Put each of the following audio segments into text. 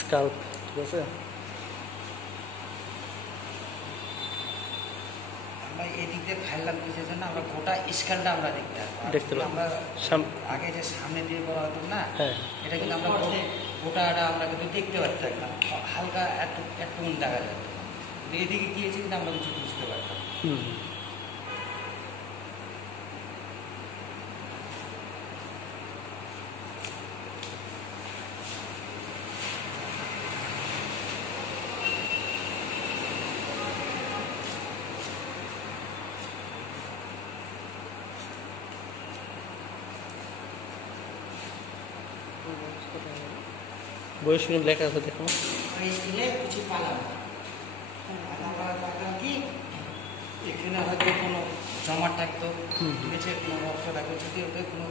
SCALP, ঠিক আছে। আমরা এদিক দিয়ে ফাইলাম কিসের জন্য, আমরা গোটা স্কেলটা আমরা দেখতে পাবো। আমরা আগে যে সামনে দিয়ে করা হতো না, এটা কিন্তু আমরা গোটাটা আমরা কিন্তু দেখতে পারতাম না, হালকা একটু দেখা যেত। এদিকে গিয়েছি কিন্তু আমরা কিছু বুঝতে পারতাম। বয়স লেখা আছে দেখো, কিছু পালাম কি এখানে হয়তো কোনো জমা থাকতো, ঠিক আছে, কোনো রক্ত থাকতো, যদি ওকে কোনো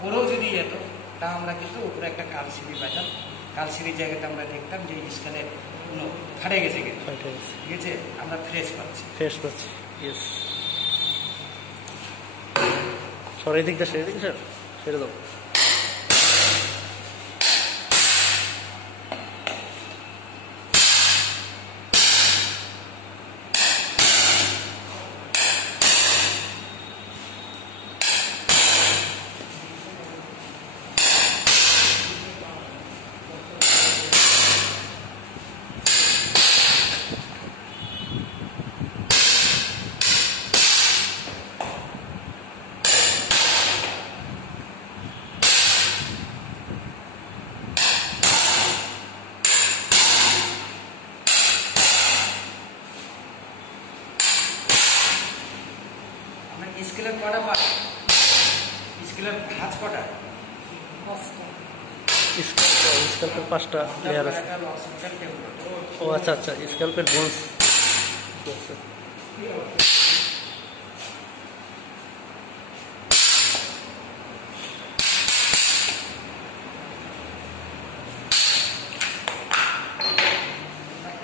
পরেও যদি যেত, তা আমরা কিন্তু উপরে একটা কালসিঁড়ি পাইতাম। কালসিঁড়ির জায়গাতে আমরা দেখতাম যে স্কেলে কোনো ফাটে গেছে কিন্তু, ঠিক আছে, আমরা ফ্রেশ পাচ্ছি। ইয়েস। সরাই দিকটা সেরে দাও। স্কেলের কটা পার্ট, স্কেলের ভাঁজ কটা? স্ক্যাল্পের 5টা লেয়ার আছে। ও আচ্ছা, স্ক্যাল্পের বোনস।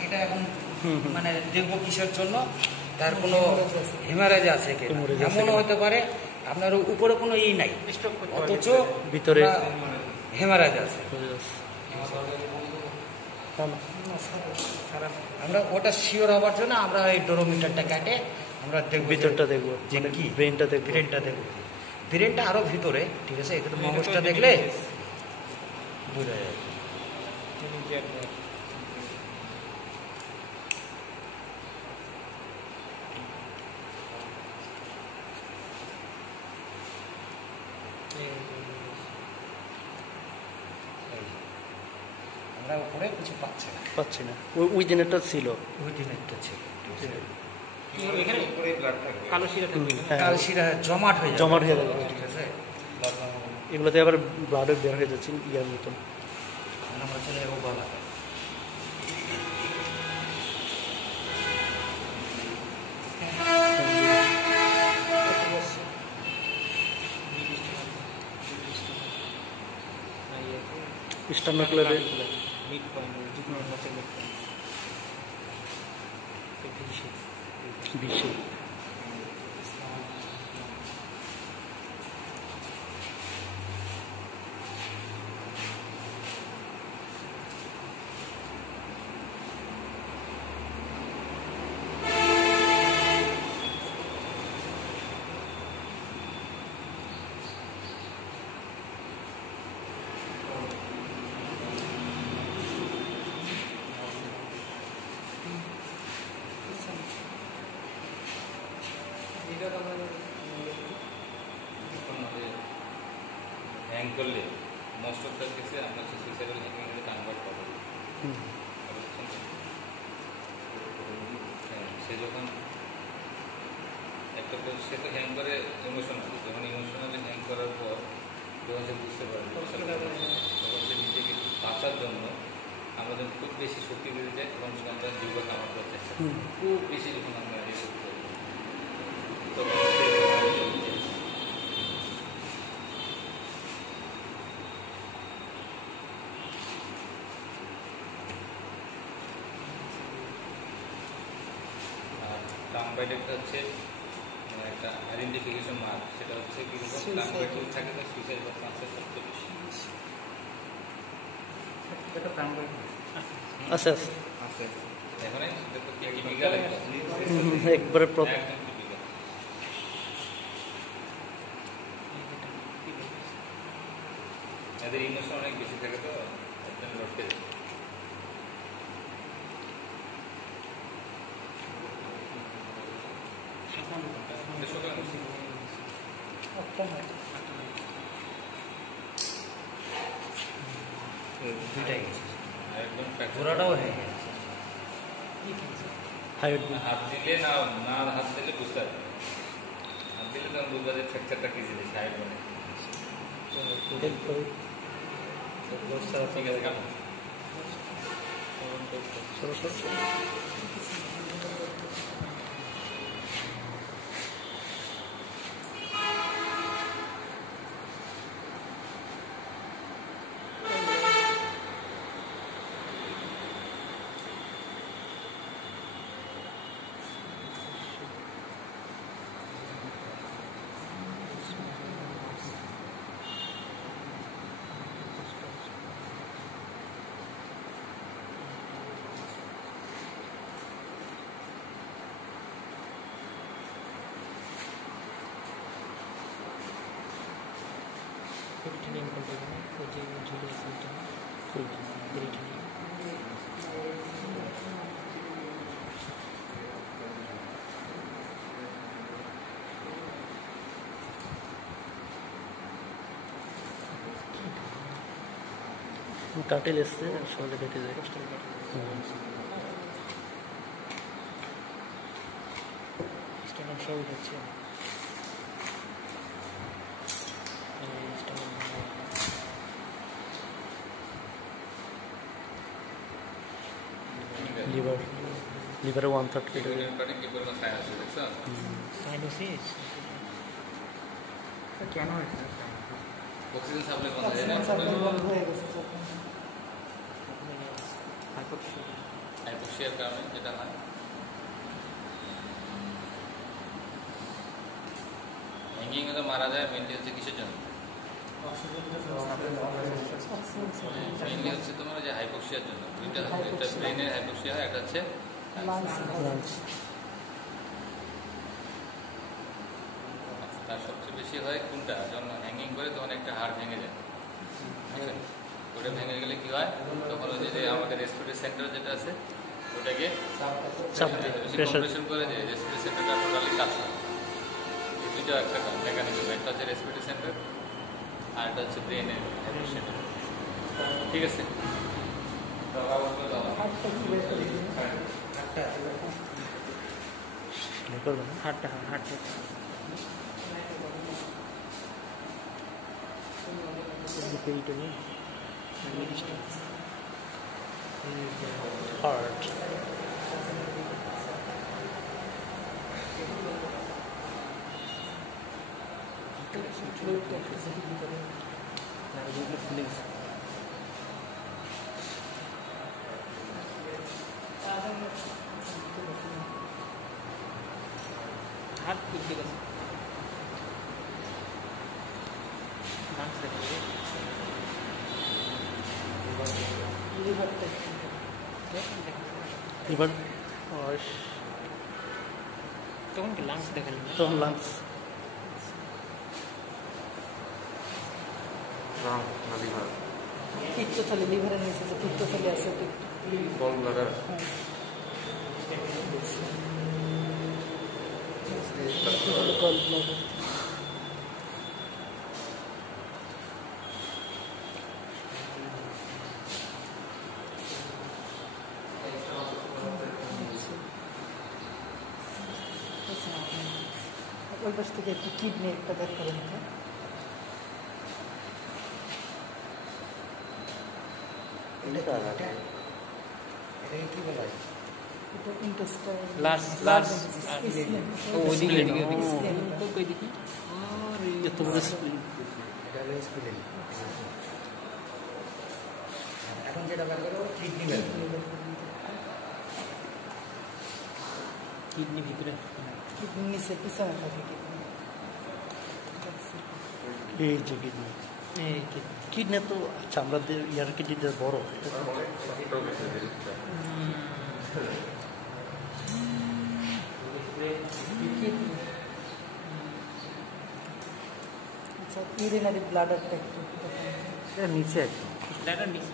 এটা এখন মানে দেখবো কিসের জন্য, তার কোনো হেমারেজ আছে কি, এমনও হতে পারে আপনার উপরে কোনো নাই, অথচ ভিতরে হেমারেজ আছে। আমরা ওটা শিওর হওয়ার জন্য আমরা এই ডোরোমিটারটা কাটে আমরা দেখব, ভিতরটা দেখবো, যে কি ব্রেনটা দেখবো। ব্রেনটা আরো ভিতরে, ঠিক আছে, এখানে মগজটা দেখলে বোঝা যায়। আমরা উপরে কিছু পাচ্ছি না। ওই দিনেরটা ছিল, কালো শিরা জমাট হয়ে যাবে, ঠিক আছে। এগুলোতে আবার ব্লাড বের হয়ে যাচ্ছে ইয়ার মতন। আমরা চলে যাবো গলা। স্টার্নাকুলারে বিশে হ্যাং করলে মোস্ট অফ দ্য কেসে আমরা সুইসাইডাল হ্যাঙ্গিংয়ে কনভার্ট করব। সে যখন একটা সে তো হ্যাং করে ইমোশনালি, যখন ইমোশনালি হ্যাং করার পর যখন সে বুঝতে পারে তখন সে নিজেকে বাঁচার জন্য আমরা যখন খুব বেশি শক্তি বেড়ে যায় তখন আমরা জীবকে কামার করার চেষ্টা করি। খুব বেশি যখন আমরা ইয়ে করতে পারি তখন টার্মবাইটটা হচ্ছে একটা আইডেন্টিফিকেশন মার্ক, সেটা হচ্ছে কিন্তু টার্মবাইট থাকে না সুইসাইড চান্সেস সবচেয়ে বেশি। এটা টার্মবাইট আছে আছে আছে এখানে দেখো টিপিক্যাল একদম একবারে একদম টিপিক্যাল। এদের ইমোশন অনেক বেশি থাকে তো একদম লটকে যায়। এটা সকালে না? দুইটাই আর একদম fracture। ঘোরাটাও হয়ে গেছে। হাইট হাত দিলে না না হাত দিলে বুঝতে পারবে না। হাত দিলে তখন বুঝবা যে ফ্র্যাকচারটা কি জিনিস হাইট মানে ঠিক আছে কেমন সরো সরো সরো। Returning continue, Koji Julia Sultan, returning. কাটিল এসছে সহজে কেটে যায় Stand show হচ্ছে লিভার লিভারে 1/3 কেটে যায় কাটিং কি পরিমাণ সাইন আছে দেখছো সাইনোসিস কেন হয়েছে অক্সিজেন সাপ্লাই বন্ধ হয়ে যায় না হাইপোক্সিয়ার কারণে যেটা হয় হ্যাঙ্গিং তো মারা যায় মেনলি হচ্ছে কিসের জন্য মেইনলি হচ্ছে তোমার যে হাইপোক্সিয়ার জন্য দুইটা একটা ব্রেনের হাইপোক্সিয়া হয় একটা হচ্ছে তার সবচেয়ে বেশি হয় কোনটা যখন হ্যাঙ্গিং করে তখন একটা হাড় ভেঙে যায় বুঝলেন ওটা ভেঙে গেলে কি হয় তখন ওই যে আমাদের রেসপিরেটরি সেন্টার যেটা আছে ওটাকে চাপ দিয়ে বেশি প্রেশার কম্প্রেশন করে যে রেসপিরেটরি সেন্টারটা টোটালি কাজ করে এই দুইটা একটা মেকানিজম একটা হচ্ছে রেসপিরেটরি সেন্টার আর একটা হচ্ছে ব্রেনের সেন্টার ঠিক আছে করবে না হাটটা এইটা নেই হার্ট হাট ঠিক আছে মাংস দেখে লিভার তখন কি লাংস দেখালেন না তখন লাংস পিত্তথলি লিভারের নিচে যে পিত্তথলি আছে গল ব্লাডার গল ব্লাডার ওই পাশ থেকে একটু কিডনি একটা বের করেন তো এটাকে কি বলা হয় এটা ইন্টেস্টাইন লাস্ট ও ওদিকে তো কই দেখি এত বড় স্প্লিন এটা হলো স্পিরিন এখন যেটা বের করবো কিডনি বের করবো কিডনি ভিতরে কিডনি নিচে পিছনে থাকে কিডনি এই যে কিডনি এই কি- কিডনি তো আচ্ছা আমাদের ইয়ার কিডনিটা বড় এটা তো- কিডনি আচ্ছা ইউরিনারি ব্লাডারটা একটু দেখান তো। এটা নিচে একদম ব্ল্যাডার নিচে